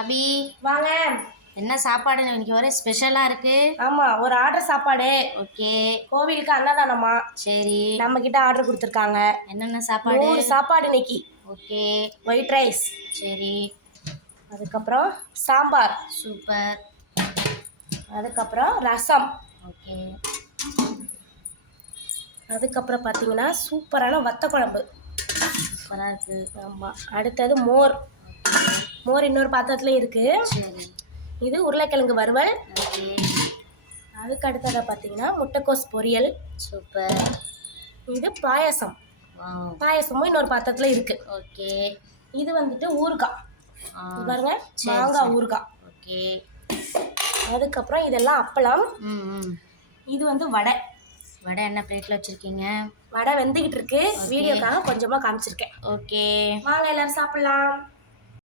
அபி வாங்க. என்ன சாப்பாடு இன்னைக்கு ஒரே ஸ்பெஷலாக இருக்கு? ஆமா ஒரு ஆர்டர் சாப்பாடு. ஓகே. கோவிலுக்கு அன்னதானமா? சரி. நம்ம கிட்ட ஆர்டர் கொடுத்துருக்காங்க. என்னென்ன சாப்பாடு? நூறு சாப்பாடு இன்னைக்கு. ஓகே. ஒயிட் ரைஸ் சரி. அதுக்கப்புறம் சாம்பார். சூப்பர். அதுக்கப்புறம் ரசம். ஓகே. அதுக்கப்புறம் பார்த்தீங்கன்னா சூப்பரான வத்த குழம்பு சூப்பராக இருக்கு. ஆமாம் அடுத்தது மோர். மோர் இன்னொரு பாத்திரத்துல இருக்கு. சரி. இது உருளைக்கிழங்கு வறுவல். அதுக்கு அடுத்ததை பார்த்தீங்கன்னா முட்டைக்கோஸ் பொரியல். சூப்பர். இது பாயாசம். பாயாசமும் இன்னொரு பாத்திரத்துல இருக்கு. ஓகே. இது வந்துட்டு ஊறுகாய் பாருங்க மாங்காய். ஊறுகாய் ஓகே. அதுக்கப்புறம் இதெல்லாம் அப்பளம். இது வந்து வடை. வடை என்ன பிளேட்டில் வச்சுருக்கீங்க? வடை வெந்துகிட்டு இருக்கு. வீடியோக்காக கொஞ்சமா காமிச்சிருக்கேன். ஓகே. வாங்க எல்லாரும் சாப்பிடலாம்.